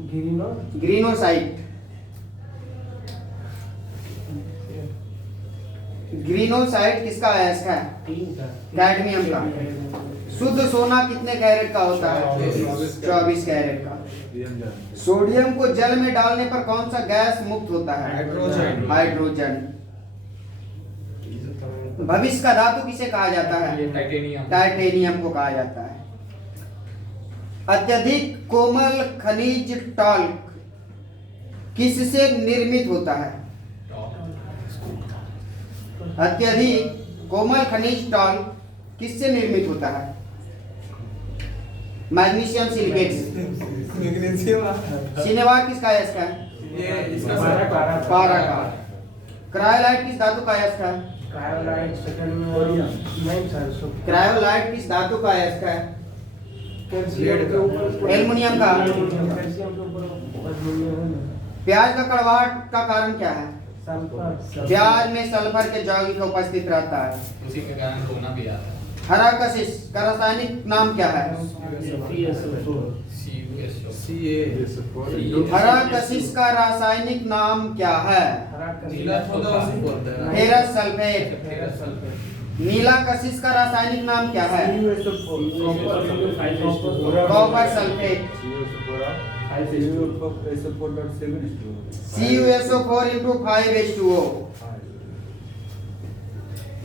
ग्रीनोसाइट। ग्रीनोसाइट किसका अयस्क है? कैडमियम का। शुद्ध सोना कितने कैरेट का होता है? 24 कैरेट का। सोडियम को जल में डालने पर कौन सा गैस मुक्त होता है? हाइड्रोजन। भविष्य का धातु किसे कहा जाता है? टाइटेनियम को कहा जाता है। अत्यधिक कोमल खनिज टॉल्क किससे निर्मित होता है? अत्यधिक कोमल खनिज टॉल्क किससे निर्मित होता है? Magnesium silicate. सिनेवार किसका अयस्क है? पारा का। क्रायोलाइट किस धातु का अयस्क है? क्रायोलाइट किस धातु का अयस्क है? एल्युमिनियम का। प्याज का कड़वाहट का कारण क्या है? प्याज में सल्फर के यौगिक उपस्थित रहता है, उसी के कारण रोना भी आता है। हरा कशिश का रासायनिक नाम क्या है? हरा कशिश का रासायनिक नाम क्या है? Ferrous sulphate. नीला कशिश का रासायनिक नाम क्या है? Copper sulphate. CuSO4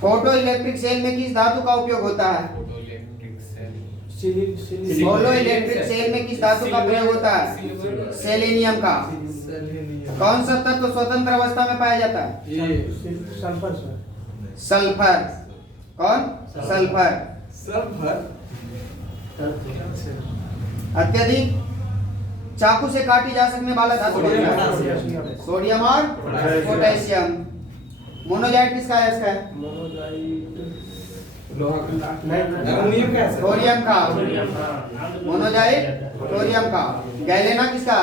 photo electric cell में किस धातु का उपयोग होता है? फोटो इलेक्ट्रिक सेल में किस धातु का प्रयोग होता है? सेलेनियम का। कौन सा तत्व स्वतंत्र अवस्था में पाया जाता है? सल्फर। कौन? सल्फर। अत्यधिक चाकू से काटी जा सकने वाला धातु कौन है? सोडियम और पोटेशियम। मोनोजाइट किसका अयस्क है? थोरियम का। मोनोजाइट थोरियम का। गैलेना किसका?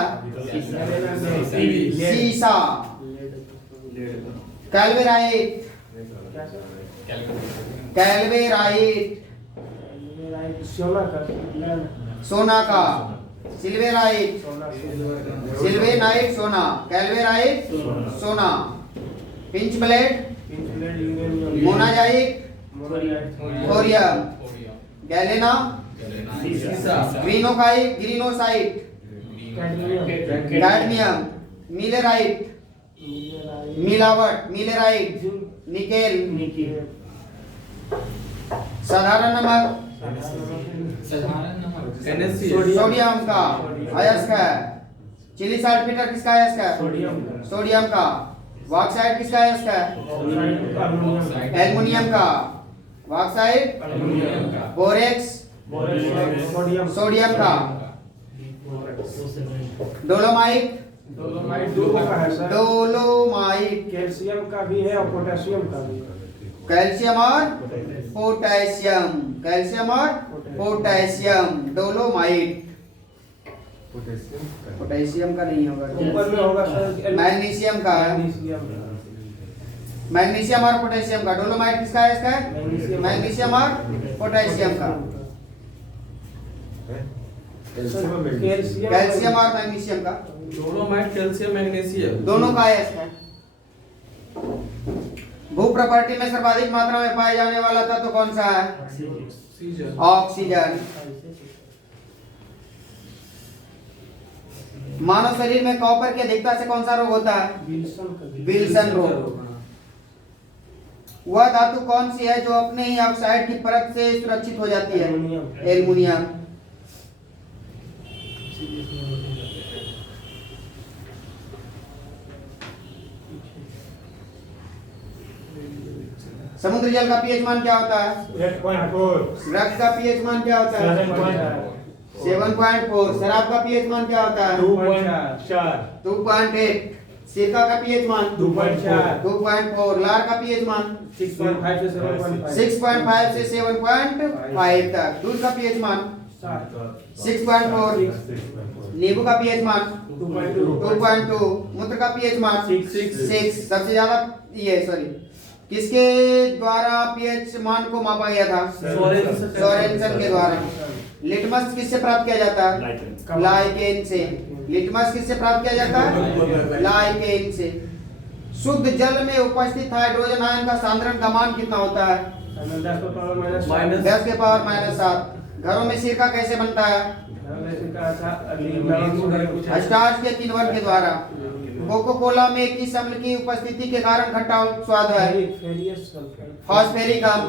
सीसा। कैल्वेराइट। सोना का। सिल्वेराइट सोना। कैल्वेराइट सोना। Pitchblende monazite thorium. Galena greenockite cadmium. Millerite millerite nickel. साधारण नमक सोडियम का अयस्क है। चिली साल्टपेटर किसका अयस्क है? सोडियम का। बॉक्साइट किसका अयस्क है? एल्युमिनियम का। बॉक्साइट बोरेक्स सोडियम का। डोलोमाइट कैल्शियम का भी है और पोटेशियम का भी। कैल्शियम और पोटेशियम। डोलोमाइट। पोटेशियम का नहीं होगा, ऊपर में होगा सर मैग्नीशियम का। मैग्नीशियम और पोटेशियम का। डोलोमाइट किसका है? इसका मैग्नीशियम और पोटेशियम का। कैल्शियम और मैग्नीशियम का। डोलोमाइट कैल्शियम मैग्नीशियम दोनों का है इसका। भू प्रॉपर्टी में सर्वाधिक मात्रा में पाए जाने वाला तत्व तो कौन सा है? ऑक्सीजन। मानव शरीर में कॉपर की अधिकता से कौन सा रोग होता है? विल्सन रोग। वह धातु कौन सी है जो अपने ही ऑक्साइड की परत से सुरक्षित हो जाती है? एल्युमिनियम। समुद्र जल का पीएच मान क्या होता है? 8.4। रक्त का पीएच मान क्या होता है? 7.4। शराब का पीएच मान क्या होता है? 2.4। 2.8। सिरका का पीएच मान 2.4। 2.4। लार का पीएच मान 6.5 से 7.5। 6.5 से 7.5 तक। दूध का पीएच मान 6.4। नींबू का पीएच मान 2.2। मूत्र का पीएच मान 6। सबसे ज्यादा ये किसके द्वारा पीएच मान को मापा गया था? सोरेनसन के द्वारा। लिटमस किससे प्राप्त किया जाता है? लाइकेन से। लिटमस किससे प्राप्त किया जाता है? लाइकेन से। शुद्ध जल में उपस्थित हाइड्रोजन आयन का सांद्रण का मान कितना होता है? 10 के पावर माइनस माइनस 10 के पावर -7। घरों में सिरका कैसे बनता है? स्टार्च के किण्वन के द्वारा। कोको कोला में किस अम्ल की उपस्थिति के कारण खट्टा स्वाद है? फॉस्फेरिक अम्ल।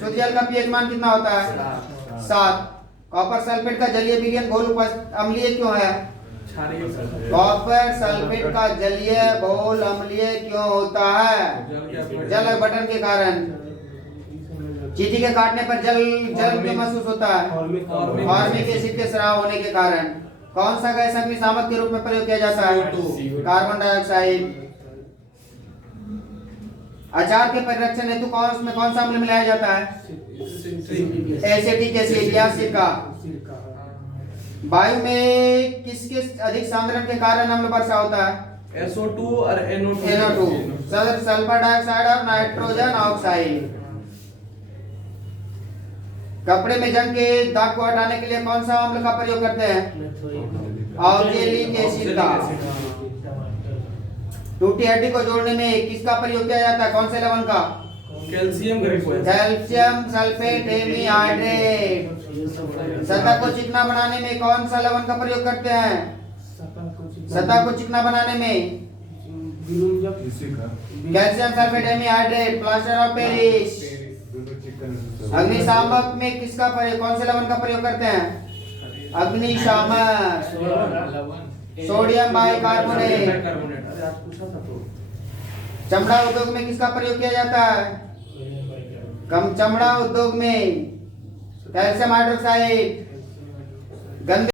शुद्ध जल का पीएच मान कितना होता है? 7। कॉपर सल्फेट का जलीय विलयन घोल अम्लीय क्यों है? कॉपर सल्फेट का जलीय घोल अम्लीय क्यों होता है? जल गठन के कारण। चींटी के काटने पर जल क्यों महसूस होता है? फॉर्मिक एसिड के स्राव होने के कारण। कौन सा गैस अग्निशामक के रूप में प्रयोग किया जाता है? Carbon dioxide. अचार के परिरक्षण हेतु कौन सा अम्ल मिलाया जाता है? एसिटिक एसिड या सिरका। वायु में किसके अधिक सांद्रण के कारण अम्ल वर्षा होता है? SO2 और NO2 NO2 सल्फर डाइऑक्साइड और नाइट्रोजन ऑक्साइड। कपड़े में जंग के दाग को हटाने के लिए कौन सा अम्ल का प्रयोग करते हैं? ऑक्जेलिक एसिड का। टूटी हड्डी को जोड़ने में किसका प्रयोग किया जाता है? कौन से लवण का? Calcium calcium sulphate hemihydrate. सतह को चिकना बनाने में कौन सा लवण का प्रयोग करते हैं? सतह को चिकना बनाने में calcium sulphate hemihydrate, plaster of Paris. अग्निशामक में किसका प्रयोग, कौन से लवण का प्रयोग करते हैं? अग्निशामक सोडियम बाइकार्बोनेट। चमड़ा उद्योग में किसका प्रयोग किया जाता है? चमड़ा उद्योग में कैल्शियम हाइड्रोक्साइड। गंदे